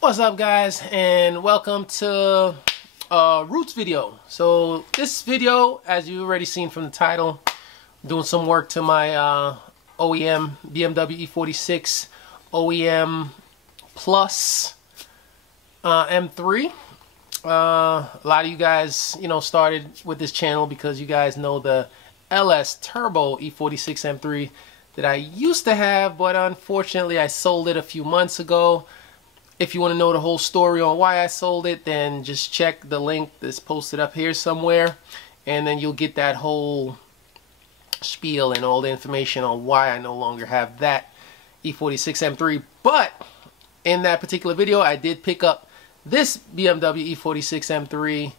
What's up, guys, and welcome to a Roots video. So this video, as you already seen from the title, I'm doing some work to my OEM BMW E46 OEM Plus M3. A lot of you guys, started with this channel because you guys know the LS Turbo E46 M3 that I used to have, but unfortunately I sold it a few months ago. If you want to know the whole story on why I sold it, then just check the link that's posted up here somewhere, and then you'll get that whole spiel and all the information on why I no longer have that E46 M3. But in that particular video, I did pick up this BMW E46 M3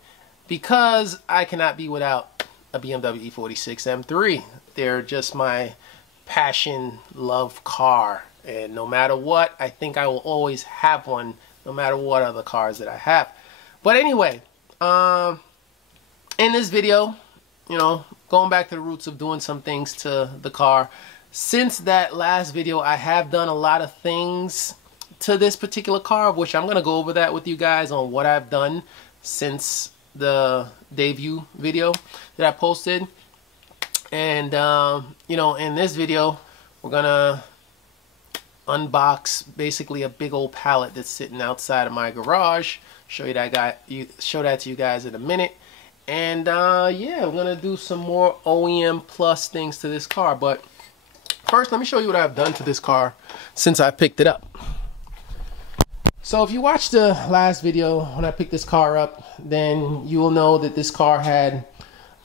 because I cannot be without a BMW E46 M3. They're just my passion, love car. And no matter what, I think I will always have one, no matter what other cars that I have. But anyway, in this video, going back to the roots of doing some things to the car. Since that last video, I have done a lot of things to this particular car, which I'm going to go over that with you guys on what I've done since the debut video that I posted. And, in this video, we're going to unbox basically a big old pallet that's sitting outside of my garage. Show that to you guys in a minute. And yeah, we're gonna do some more OEM plus things to this car. But first, let me show you what I've done to this car since I picked it up. So if you watched the last video when I picked this car up, then you will know that this car had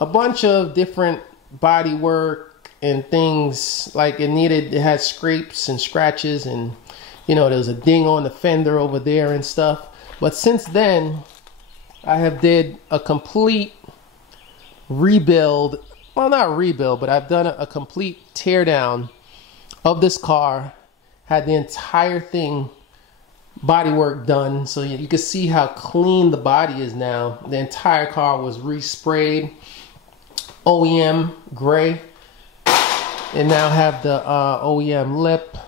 a bunch of different body work and things, like it had scrapes and scratches, and there was a ding on the fender over there and stuff. But since then, I have did a complete rebuild. Well, not rebuild, but I've done a complete teardown of this car. Had the entire thing bodywork done, so you can see how clean the body is now. The entire car was resprayed OEM gray. And now have the OEM lip,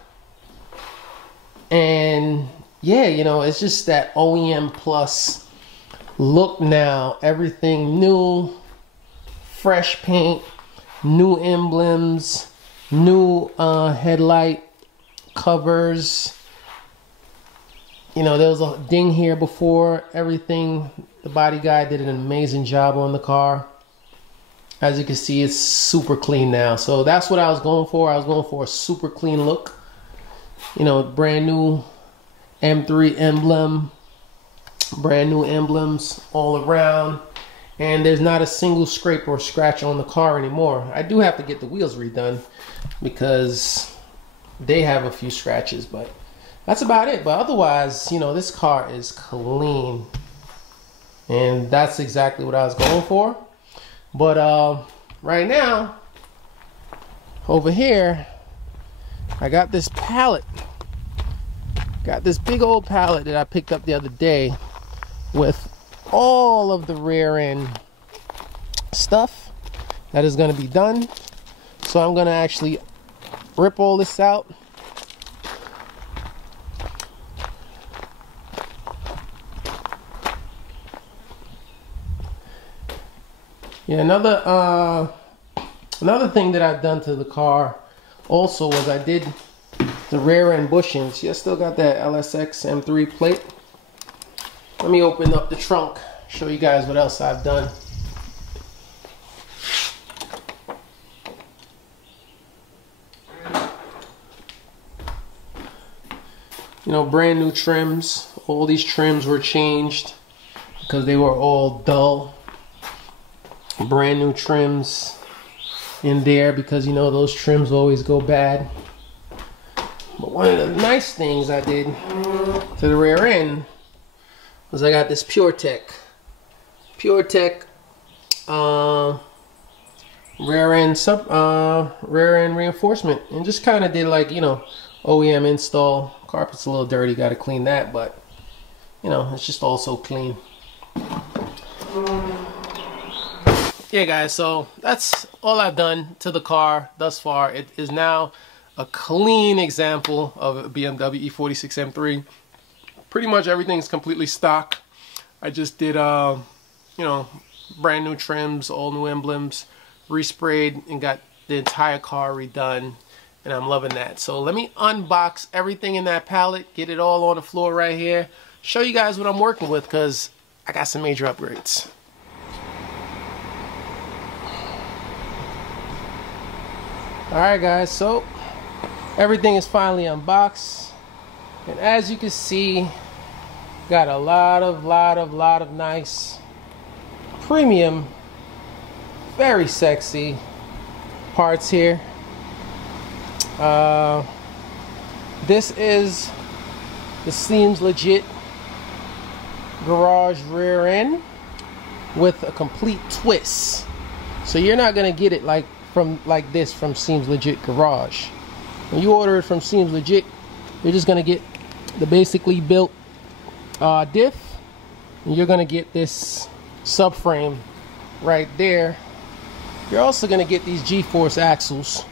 and yeah, it's just that OEM plus look now. Everything new, fresh paint, new emblems, new headlight covers. There was a ding here before. Everything, the body guy did an amazing job on the car. As you can see, it's super clean now. So that's what I was going for. I was going for a super clean look. Brand new M3 emblem. Brand new emblems all around. And there's not a single scrape or scratch on the car anymore. I do have to get the wheels redone because they have a few scratches. But that's about it. But otherwise, this car is clean. And that's exactly what I was going for. But right now, over here, I got this pallet. Got this big old pallet that I picked up the other day with all of the rear end stuff that is going to be done. So I'm going to actually rip all this out. Yeah, another thing that I've done to the car also was I did the rear end bushings. See, I still got that LSX M3 plate. Let me open up the trunk, show you guys what else I've done. Brand new trims. All these trims were changed because they were all dull. Brand new trims in there because those trims always go bad. But one of the nice things I did to the rear end was I got this PureTech rear end reinforcement, and just kind of did like OEM install. Carpet's a little dirty, got to clean that, but it's just also clean. Yeah, guys, so that's all I've done to the car thus far. It is now a clean example of a BMW E46 M3. pretty much everything's completely stock. I just did, you know, brand new trims, all new emblems, resprayed, and got the entire car redone, and I'm loving that. So let me unbox everything in that pallet, get it all on the floor right here, show you guys what I'm working with, because I got some major upgrades. Alright guys, so everything is finally unboxed, and as you can see, got a lot of nice premium, very sexy parts here. This is the Seems Legit garage rear end with a complete twist. So you're not gonna get it like this from Seems Legit Garage. When you order it from Seems Legit, you're just gonna get the basically built diff, and you're gonna get this subframe right there. You're also gonna get these G-force axles.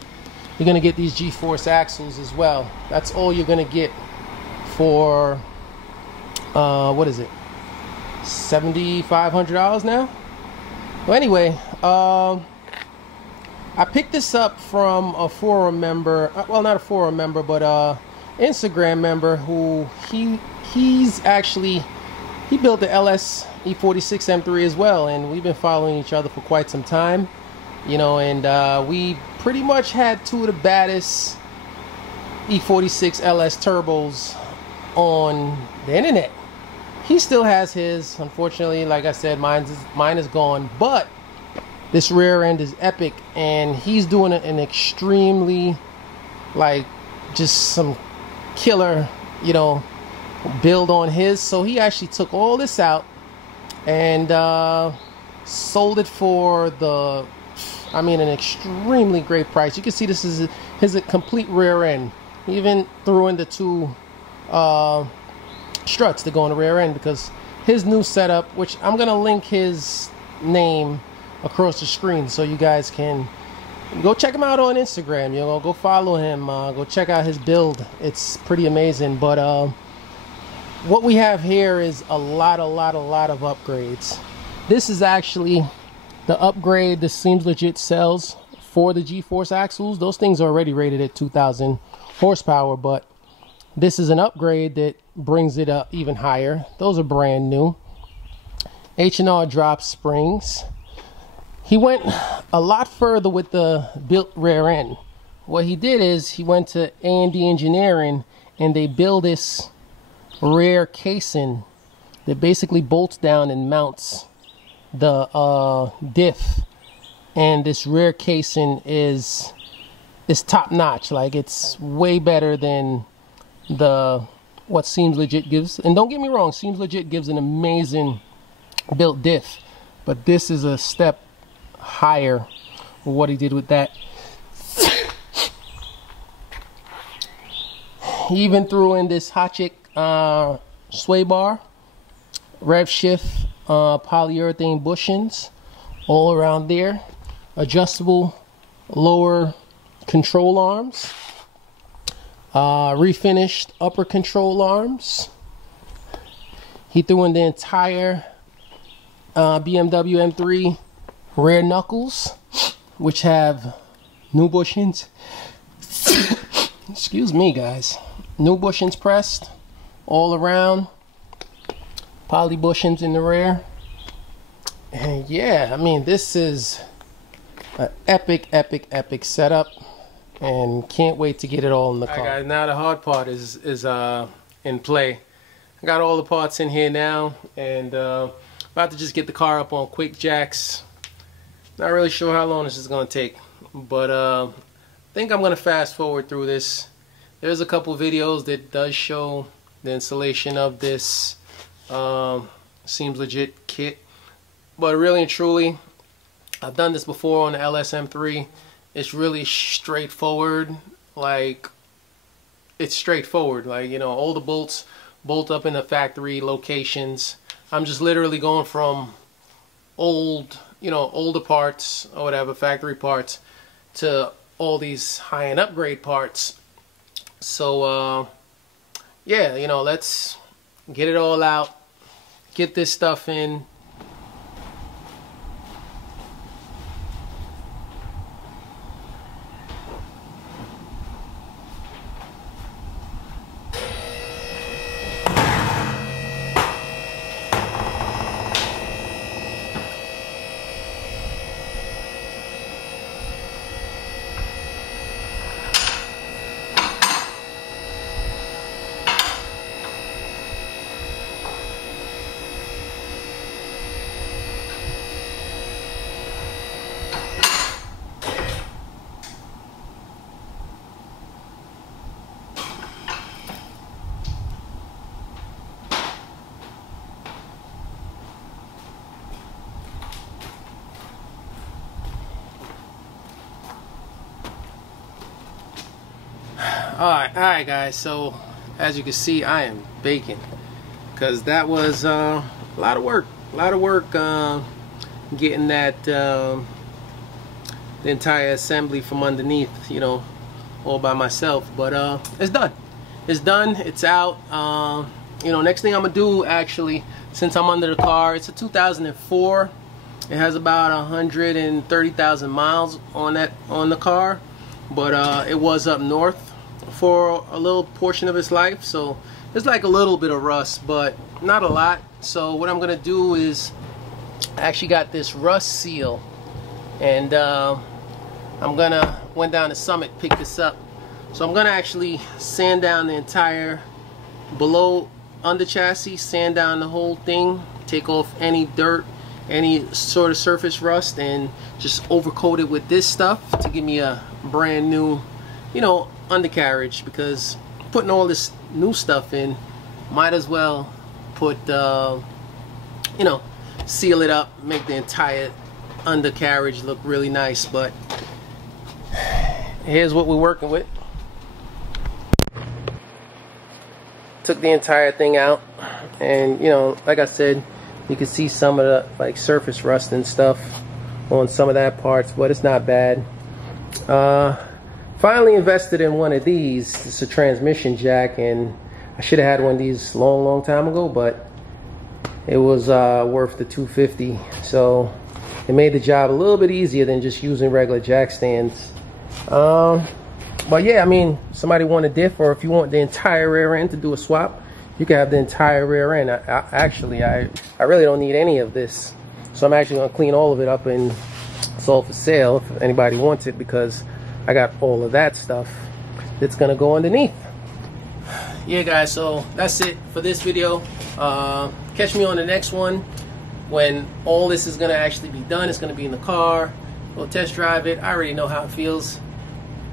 You're gonna get these G-force axles as well. That's all you're gonna get for what is it, $7,500 now? Well, anyway, I picked this up from a forum member, well, not a forum member, but Instagram member who he built the LS E46 M3 as well, and we've been following each other for quite some time, you know, and we pretty much had two of the baddest E46 LS turbos on the internet. He still has his, unfortunately, like I said, mine is gone, but this rear end is epic, and he's doing an extremely, like, just some killer, you know, build on his. So he actually took all this out and sold it for the, I mean, an extremely great price. You can see this is his complete rear end. He even threw in the two struts to go on the rear end, because his new setup, which I'm gonna link his name across the screen so you guys can go check him out on Instagram, you know, go follow him, go check out his build. It's pretty amazing. But what we have here is a lot of upgrades. This is actually the upgrade the Seems Legit sells for the G-force axles. Those things are already rated at 2,000 horsepower, but this is an upgrade that brings it up even higher. Those are brand new. H&R drop springs. He went a lot further with the built rear end. What he did is he went to A&D Engineering, and they build this rear casing that basically bolts down and mounts the diff. And this rear casing is top notch. Like, it's way better than what Seems Legit gives. And don't get me wrong, Seems Legit gives an amazing built diff, but this is a step higher with what he did with that. He even threw in this Hotchick sway bar, rev shift, polyurethane bushings all around there, adjustable lower control arms, refinished upper control arms. He threw in the entire BMW M3 rear knuckles, which have new bushings. Excuse me, guys. New bushings pressed all around, poly bushings in the rear. And yeah, I mean, this is an epic setup, and can't wait to get it all in the car. Alright guys, now the hard part is in play. I got all the parts in here now, and about to just get the car up on quick jacks. Not really sure how long this is going to take, but I think I'm going to fast forward through this. There's a couple videos that does show the installation of this Seems Legit kit, but really and truly, I've done this before on the LS M3. It's really straightforward. Like, it's straightforward. Like, you know, all the bolts bolt up in the factory locations. I'm just literally going from old, you know, older parts or whatever, factory parts, to all these high-end upgrade parts. So yeah, you know, let's get it all out, get this stuff in. Alright guys, so as you can see, I am baking because that was a lot of work getting that the entire assembly from underneath, you know, all by myself. But it's done, it's out. You know, next thing I'm gonna do, actually, since I'm under the car, it's a 2004. It has about 130,000 miles on the car, but it was up north for a little portion of its life, so there's like a little bit of rust, but not a lot. So what I'm gonna do is, I actually got this rust seal, and went down to Summit, picked this up. So I'm gonna actually sand down the entire below under chassis, sand down the whole thing, take off any dirt, any sort of surface rust, and just overcoat it with this stuff to give me a brand new, you know, undercarriage. Because putting all this new stuff in, might as well put you know, seal it up, make the entire undercarriage look really nice. But here's what we're working with. Took the entire thing out, and you know, like I said, you can see some of the like surface rust and stuff on some of that parts, but it's not bad. Finally invested in one of these. It's a transmission jack, and I should have had one of these long time ago, but it was worth the $250, so it made the job a little bit easier than just using regular jack stands. But yeah, I mean, somebody want a diff, or if you want the entire rear end to do a swap, you can have the entire rear end. I really don't need any of this, so I'm actually going to clean all of it up and it's all for sale if anybody wants it, because I got all of that stuff that's going to go underneath. Yeah guys, so that's it for this video. Catch me on the next one when all this is going to actually be done. It's going to be in the car. We'll test drive it. I already know how it feels.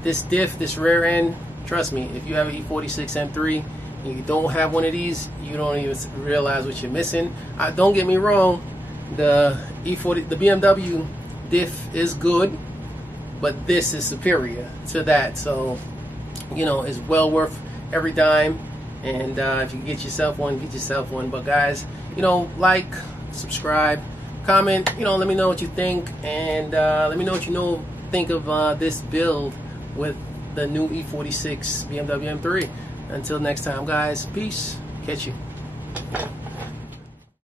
This diff, this rear end, trust me, if you have an E46 M3 and you don't have one of these, you don't even realize what you're missing. Don't get me wrong, the BMW diff is good, but this is superior to that. So, you know, it's well worth every dime. And if you can get yourself one, get yourself one. But guys, you know, like, subscribe, comment, you know, let me know what you think, and let me know what you think of this build with the new E46 BMW M3. Until next time guys, peace, catch you.